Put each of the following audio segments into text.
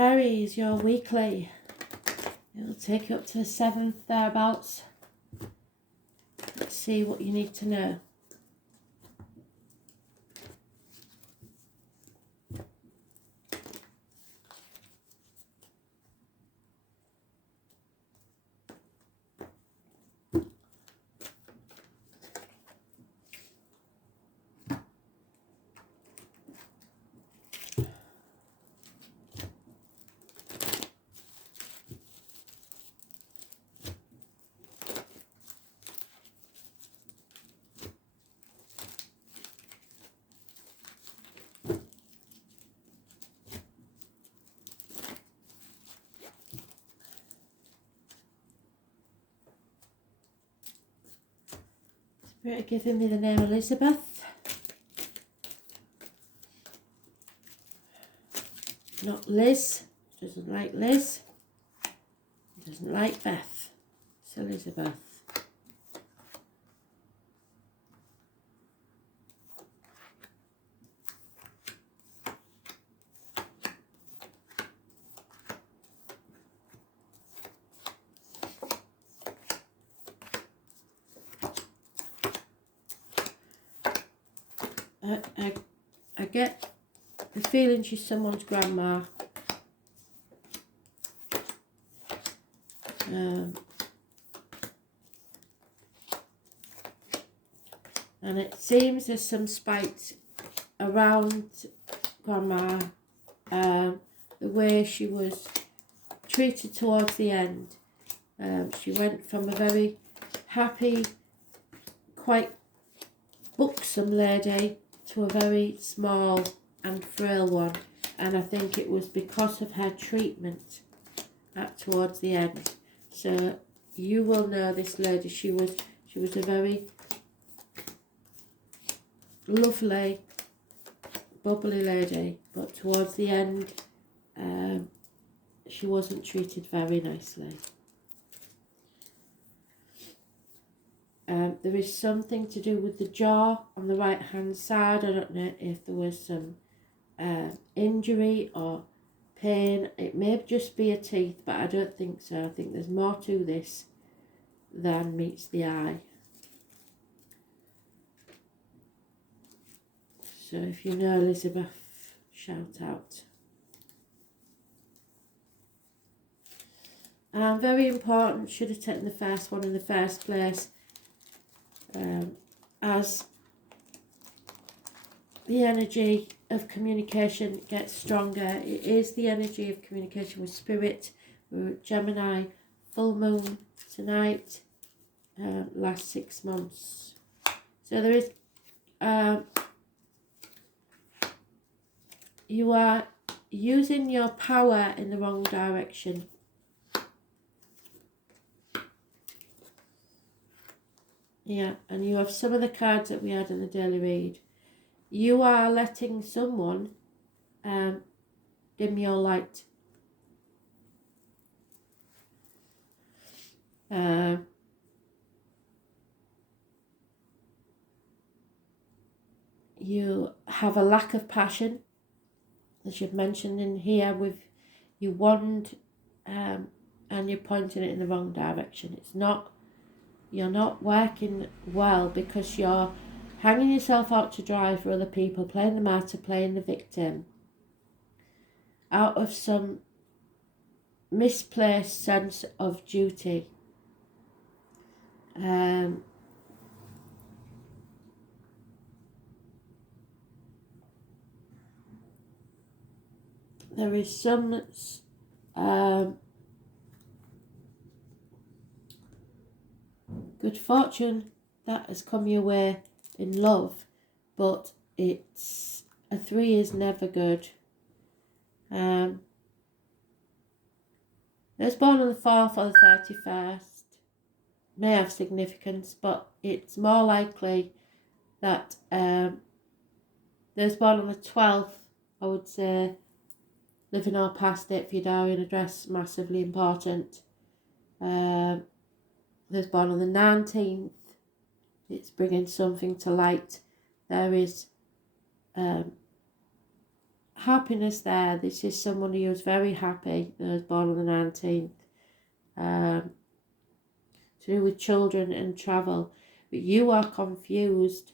Aries, your weekly. It'll take you up to the 7th, thereabouts. Let's see what you need to know. Spirit giving me the name Elizabeth. Not Liz. Doesn't like Liz. Doesn't like Beth. It's Elizabeth. I get the feeling she's someone's grandma. And it seems there's some spite around grandma, the way she was treated towards the end. She went from a very happy, quite buxom lady to a very small and frail one, and I think it was because of her treatment towards the end. So you will know this lady. She was a very lovely, bubbly lady, but towards the end she wasn't treated very nicely. There is something to do with the jaw on the right hand side. I don't know if there was some injury or pain. It may just be a teeth, but I don't think so. I think there's more to this than meets the eye. So if you know Elizabeth, shout out. And very important, should have taken the first one in the first place. As the energy of communication gets stronger, it is the energy of communication with spirit. We're at Gemini, full moon tonight, last 6 months. So there is, you are using your power in the wrong direction. Yeah, and you have some of the cards that we had in the daily read. You are letting someone dim your light. You have a lack of passion, as you've mentioned in here with your wand, and you're pointing it in the wrong direction. It's not. You're not working well because you're hanging yourself out to dry for other people, playing the martyr, playing the victim, out of some misplaced sense of duty. There is some good fortune that has come your way in love, but it's a 3 is never good. Those born on the 4th or the 31st may have significance, but it's more likely that those born on the 12th, I would say, living or past it for your diary and address, massively important. Those born on the 19th, it's bringing something to light. There is happiness there. This is someone who's very happy, that was born on the 19th. To do with children and travel. But you are confused.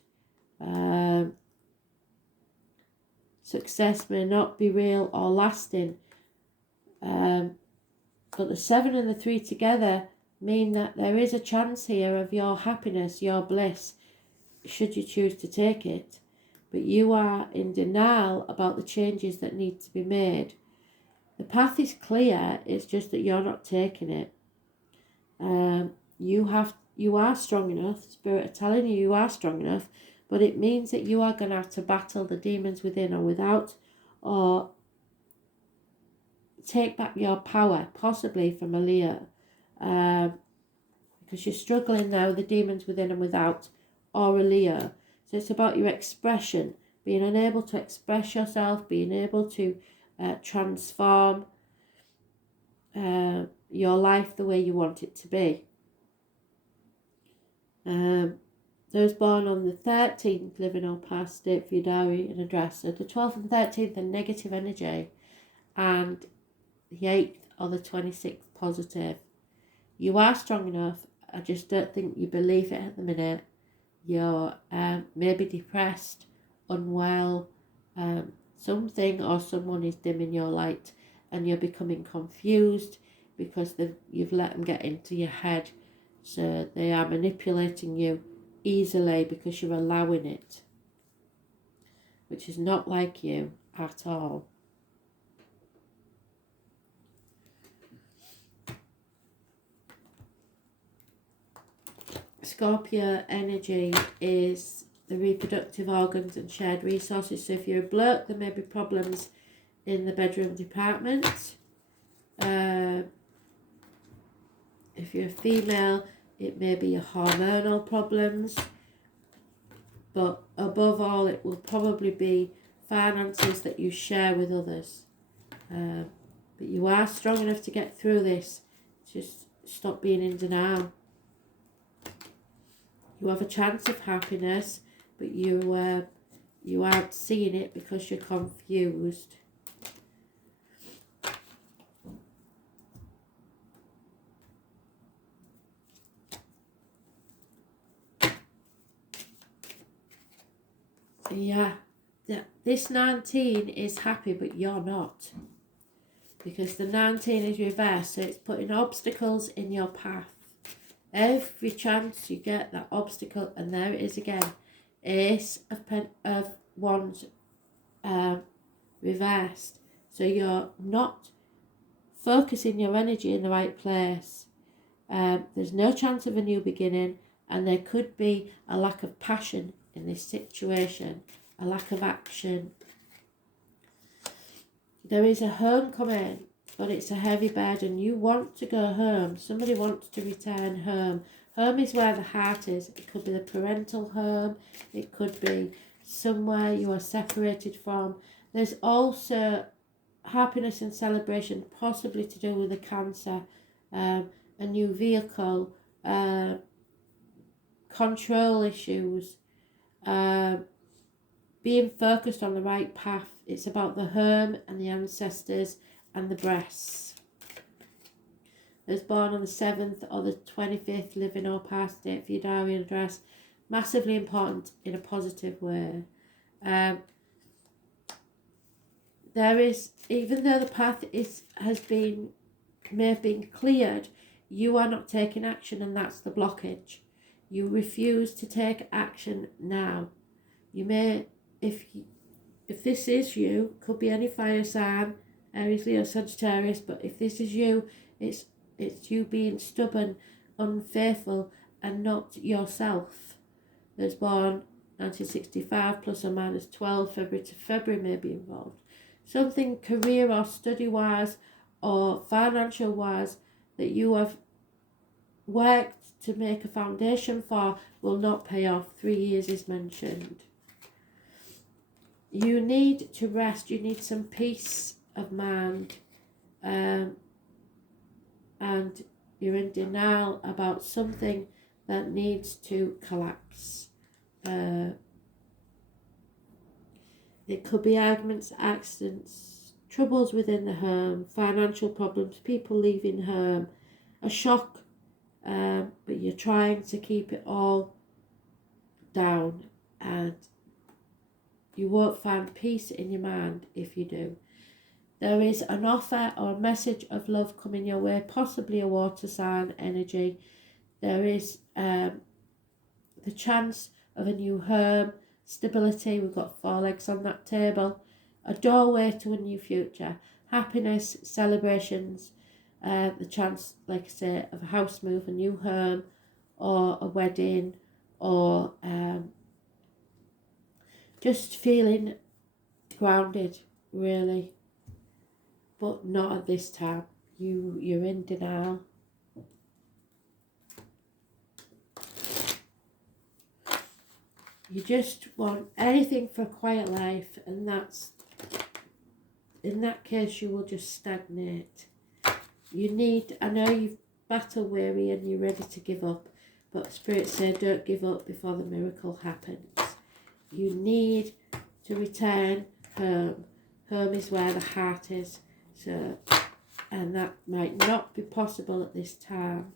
Success may not be real or lasting. But the 7 and the 3 together mean that there is a chance here of your happiness, your bliss, should you choose to take it. But you are in denial about the changes that need to be made. The path is clear, it's just that you're not taking it. You are strong enough. Spirit are telling you are strong enough, but it means that you are going to have to battle the demons within or without, or take back your power, possibly from a Leo, because you're struggling now with the demons within and without, or a Leo. So it's about your expression, being unable to express yourself, being able to transform your life the way you want it to be. Those born on the 13th, living or past, date for your diary and address. So the 12th and 13th are negative energy, and the 8th or the 26th positive. You are strong enough. I just don't think you believe it at the minute. You're maybe depressed, unwell, something or someone is dimming your light, and you're becoming confused because you've let them get into your head. So they are manipulating you easily because you're allowing it, which is not like you at all. Scorpio energy is the reproductive organs and shared resources. So if you're a bloke, there may be problems in the bedroom department. If you're a female, it may be hormonal problems. But above all, it will probably be finances that you share with others. But you are strong enough to get through this. Just stop being in denial. You have a chance of happiness, but you aren't seeing it because you're confused. Yeah, this 19 is happy, but you're not. Because the 19 is reversed, so it's putting obstacles in your path. Every chance you get that obstacle, and there it is again. Ace of Wands reversed. So you're not focusing your energy in the right place. There's no chance of a new beginning, and there could be a lack of passion in this situation, a lack of action. There is a homecoming, but it's a heavy burden. You want to go home. Somebody wants to return home. Home is where the heart is. It could be the parental home. It could be somewhere you are separated from. There's also happiness and celebration, possibly to do with a cancer, a new vehicle, control issues, being focused on the right path. It's about the home and the ancestors and the breasts. Those born on the 7th or the 25th, living or past, date for your diary and address. Massively important in a positive way. There is, even though the path may have been cleared, you are not taking action, and that's the blockage. You refuse to take action now. You may, if this is you, could be any fire sign, Aries, Leo, Sagittarius, but if this is you, it's you being stubborn, unfaithful, and not yourself. That's born 1965 plus or minus 12, February to February may be involved. Something career or study-wise or financial-wise that you have worked to make a foundation for will not pay off. 3 years is mentioned. You need to rest. You need some peace of mind. And you're in denial about something that needs to collapse. It could be arguments, accidents, troubles within the home, financial problems, people leaving home, a shock, but you're trying to keep it all down, and you won't find peace in your mind if you do. There is an offer or a message of love coming your way, possibly a water sign energy. There is the chance of a new home, stability. We've got 4 legs on that table. A doorway to a new future, happiness, celebrations, the chance, like I say, of a house move, a new home, or a wedding, or just feeling grounded, really. But not at this time. You're in denial. You just want anything for a quiet life, and that's, in that case, you will just stagnate. You need, I know you've battle weary and you're ready to give up, but Spirit said don't give up before the miracle happens. You need to return home. Home is where the heart is. So, and that might not be possible at this time.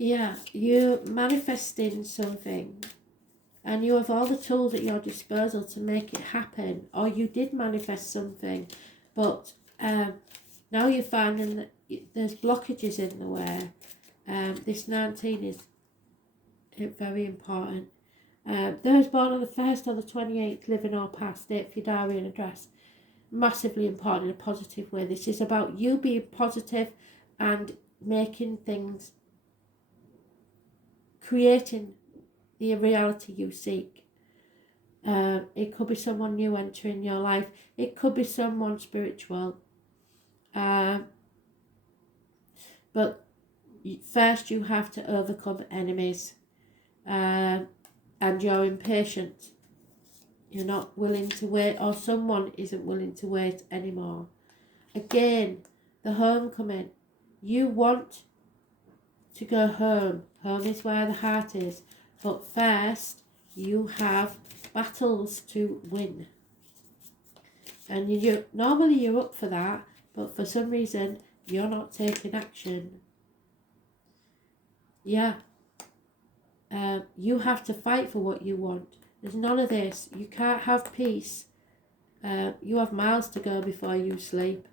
Yeah, you're manifesting something, and you have all the tools at your disposal to make it happen, or you did manifest something, but now you're finding that there's blockages in the way. This 19 is very important. Those born on the 1st or the 28th, living or past, date for your diary and address, massively important in a positive way. This is about you being positive and making things, creating the reality you seek. It could be someone new entering your life. It could be someone spiritual. But first you have to overcome enemies. And you're impatient. You're not willing to wait, or someone isn't willing to wait anymore. Again, the homecoming. You want to go home. Home is where the heart is. But first, you have battles to win. And normally you're up for that, but for some reason, you're not taking action. Yeah. You have to fight for what you want. There's none of this. You can't have peace. You have miles to go before you sleep.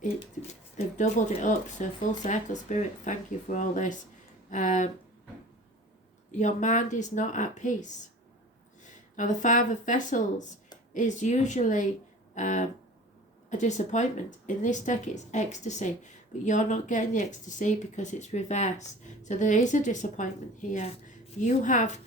They've doubled it up, so full circle. Spirit, thank you for all this. Your mind is not at peace. Now the 5 of Vessels is usually a disappointment. In this deck it's ecstasy, but you're not getting the ecstasy because it's reversed. So there is a disappointment here. You have,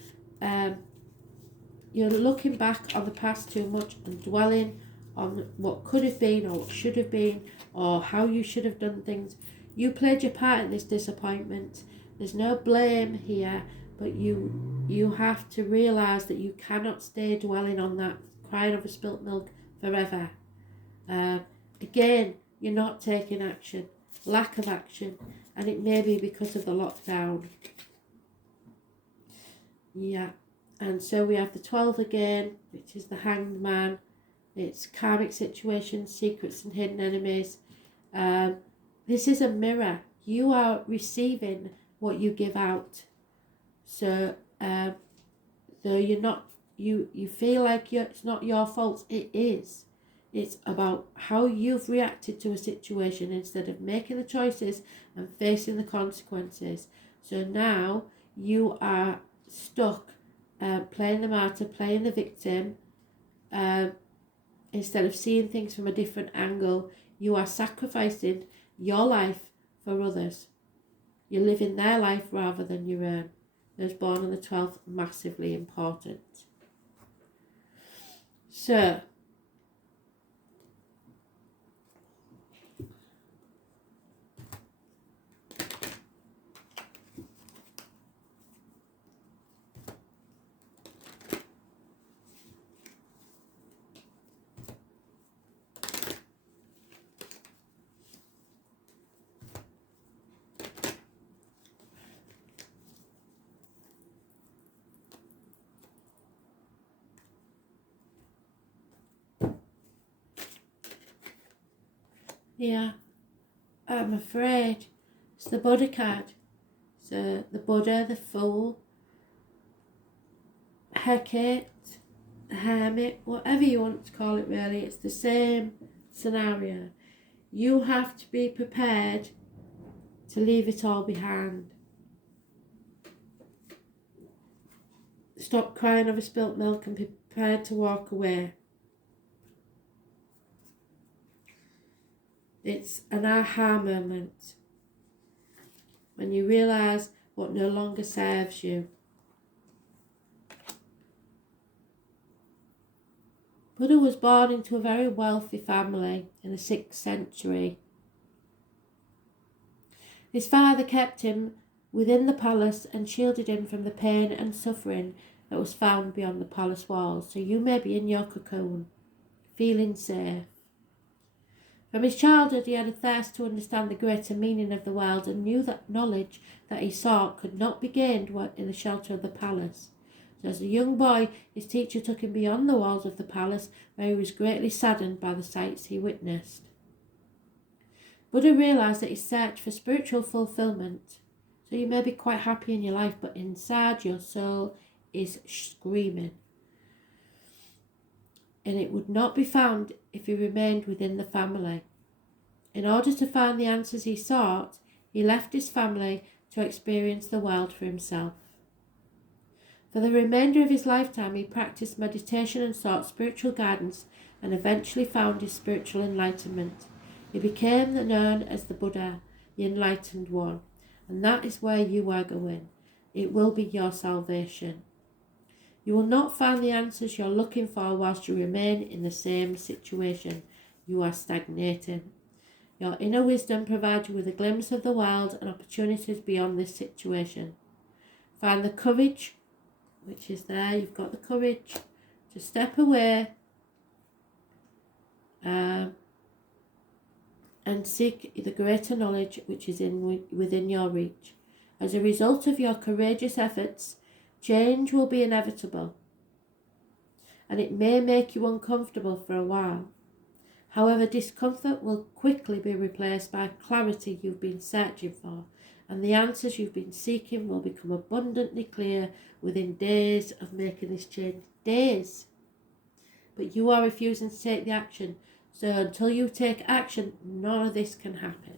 you're looking back on the past too much and dwelling on what could have been or what should have been or how you should have done things. You played your part in this disappointment. There's no blame here, but you have to realise that you cannot stay dwelling on that, crying over spilt milk forever. Again, you're not taking action, lack of action, and it may be because of the lockdown. Yeah, and so we have the 12 again, which is the Hanged Man. It's karmic situations, secrets and hidden enemies. This is a mirror. You are receiving what you give out. So, though you're not, you feel like it's not your fault, it is. It's about how you've reacted to a situation instead of making the choices and facing the consequences. So now you are stuck playing the martyr, playing the victim. Instead of seeing things from a different angle, you are sacrificing your life for others. You're living their life rather than your own. Those born on the 12th, massively important. So, here, I'm afraid. It's the Buddha card. So the Buddha, the Fool, Hecate, the Hermit, whatever you want to call it really, it's the same scenario. You have to be prepared to leave it all behind. Stop crying over spilt milk and be prepared to walk away. It's an aha moment when you realise what no longer serves you. Buddha was born into a very wealthy family in the 6th century. His father kept him within the palace and shielded him from the pain and suffering that was found beyond the palace walls. So you may be in your cocoon, feeling safe. From his childhood he had a thirst to understand the greater meaning of the world and knew that knowledge that he sought could not be gained in the shelter of the palace. So as a young boy, his teacher took him beyond the walls of the palace, where he was greatly saddened by the sights he witnessed. Buddha realised that his search for spiritual fulfilment, so you may be quite happy in your life, but inside your soul is screaming. And it would not be found if he remained within the family. In order to find the answers he sought, he left his family to experience the world for himself. For the remainder of his lifetime, he practiced meditation and sought spiritual guidance, and eventually found his spiritual enlightenment. He became known as the Buddha, the Enlightened One, and that is where you are going. It will be your salvation. You will not find the answers you're looking for whilst you remain in the same situation. You are stagnating. Your inner wisdom provides you with a glimpse of the world and opportunities beyond this situation. Find the courage, which is there. You've got the courage to step away and seek the greater knowledge which is within your reach. As a result of your courageous efforts, change will be inevitable, and it may make you uncomfortable for a while. However, discomfort will quickly be replaced by clarity you've been searching for, and the answers you've been seeking will become abundantly clear within days of making this change. Days. But you are refusing to take the action, so until you take action, none of this can happen.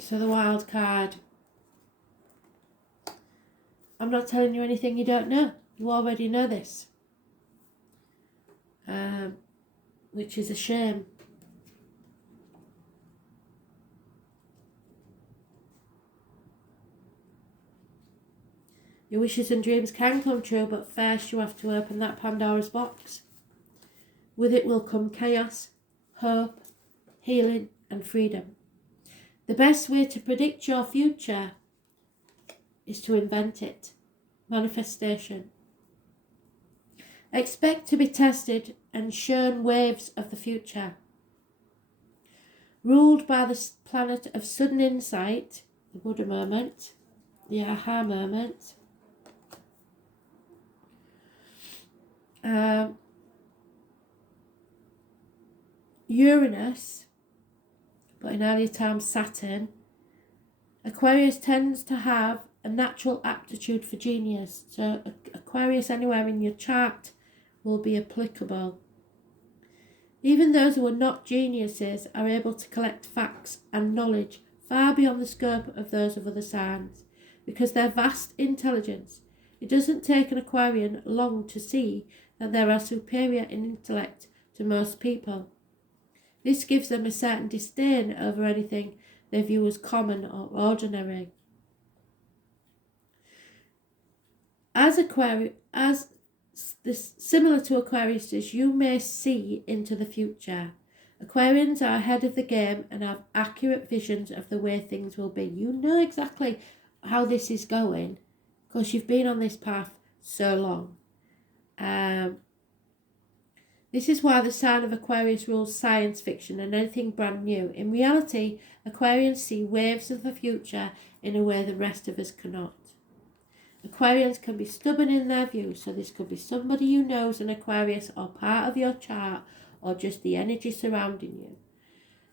So the wild card. I'm not telling you anything you don't know. You already know this. Which is a shame. Your wishes and dreams can come true, but first you have to open that Pandora's box. With it will come chaos, hope, healing, and freedom. The best way to predict your future is to invent it. Manifestation. Expect to be tested and shown waves of the future. Ruled by the planet of sudden insight, the Buddha moment, the aha moment, Uranus, but in earlier times Saturn, Aquarius tends to have a natural aptitude for genius. So Aquarius anywhere in your chart will be applicable. Even those who are not geniuses are able to collect facts and knowledge far beyond the scope of those of other signs, because their vast intelligence. It doesn't take an Aquarian long to see that they are superior in intellect to most people. This gives them a certain disdain over anything they view as common or ordinary. Similar to Aquarius, you may see into the future. Aquarians are ahead of the game and have accurate visions of the way things will be. You know exactly how this is going because you've been on this path so long. This is why the sign of Aquarius rules science fiction and anything brand new. In reality, Aquarians see waves of the future in a way the rest of us cannot. Aquarians can be stubborn in their views, so this could be somebody you know is an Aquarius or part of your chart or just the energy surrounding you.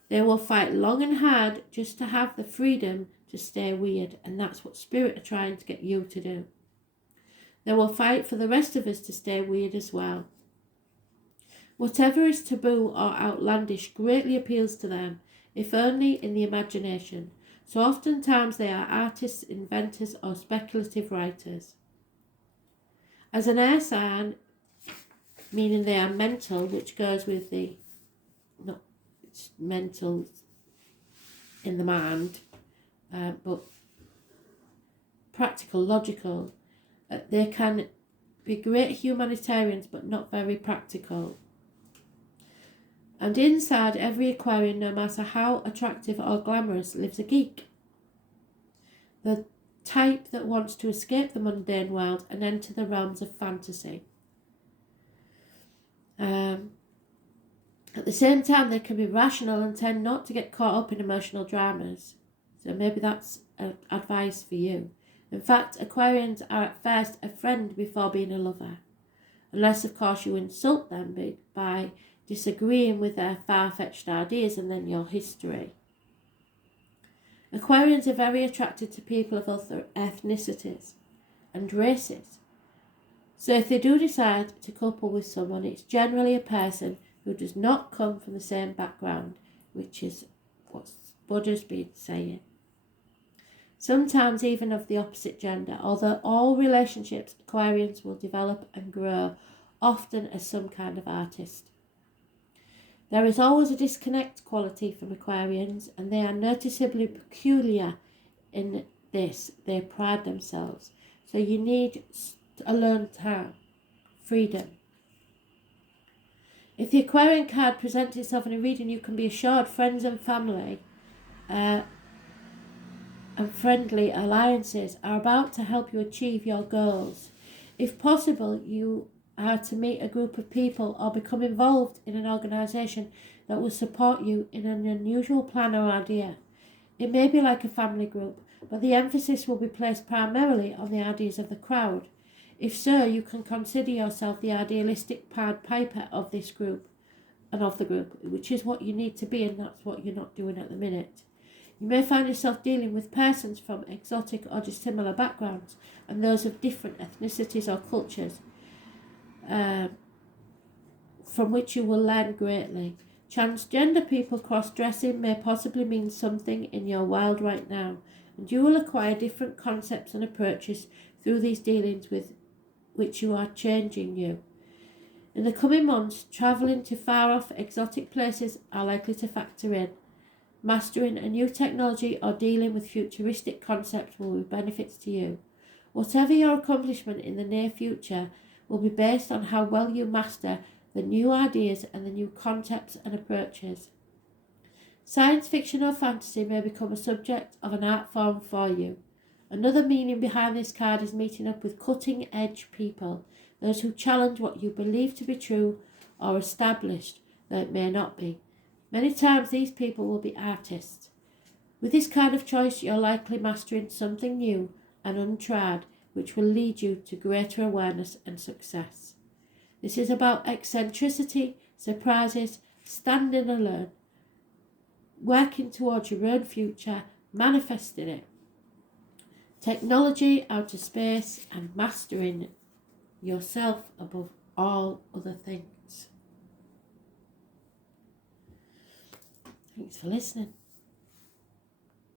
They will fight long and hard just to have the freedom to stay weird, and that's what Spirit are trying to get you to do. They will fight for the rest of us to stay weird as well. Whatever is taboo or outlandish greatly appeals to them, if only in the imagination. So oftentimes they are artists, inventors, or speculative writers. As an air sign, meaning they are mental, which goes with the not mental in the mind, but practical, logical. They can be great humanitarians, but not very practical. And inside every Aquarian, no matter how attractive or glamorous, lives a geek. The type that wants to escape the mundane world and enter the realms of fantasy. At the same time, they can be rational and tend not to get caught up in emotional dramas. So maybe that's advice for you. In fact, Aquarians are at first a friend before being a lover. Unless, of course, you insult them by disagreeing with their far-fetched ideas and then your history. Aquarians are very attracted to people of other ethnicities and races. So if they do decide to couple with someone, it's generally a person who does not come from the same background, which is what Buddha's been saying. Sometimes even of the opposite gender, although all relationships Aquarians will develop and grow, often as some kind of artist. There is always a disconnect quality from Aquarians, and they are noticeably peculiar in this. They pride themselves. So you need alone time, freedom. If the Aquarian card presents itself in a reading, you can be assured friends and family and friendly alliances are about to help you achieve your goals. If possible, you are to meet a group of people or become involved in an organisation that will support you in an unusual plan or idea. It may be like a family group, but the emphasis will be placed primarily on the ideas of the crowd. If so, you can consider yourself the idealistic Pied Piper of this group and of the group, which is what you need to be, and that's what you're not doing at the minute. You may find yourself dealing with persons from exotic or dissimilar backgrounds and those of different ethnicities or cultures, from which you will learn greatly. Transgender people cross-dressing may possibly mean something in your world right now, and you will acquire different concepts and approaches through these dealings with which you are changing you. In the coming months, travelling to far-off exotic places are likely to factor in. Mastering a new technology or dealing with futuristic concepts will be benefits to you. Whatever your accomplishment in the near future will be based on how well you master the new ideas and the new concepts and approaches. Science fiction or fantasy may become a subject of an art form for you. Another meaning behind this card is meeting up with cutting-edge people, those who challenge what you believe to be true or established, though it may not be. Many times these people will be artists. With this kind of choice, you're likely mastering something new and untried, which will lead you to greater awareness and success. This is about eccentricity, surprises, standing alone, working towards your own future, manifesting it. Technology, outer space, and mastering yourself above all other things. Thanks for listening.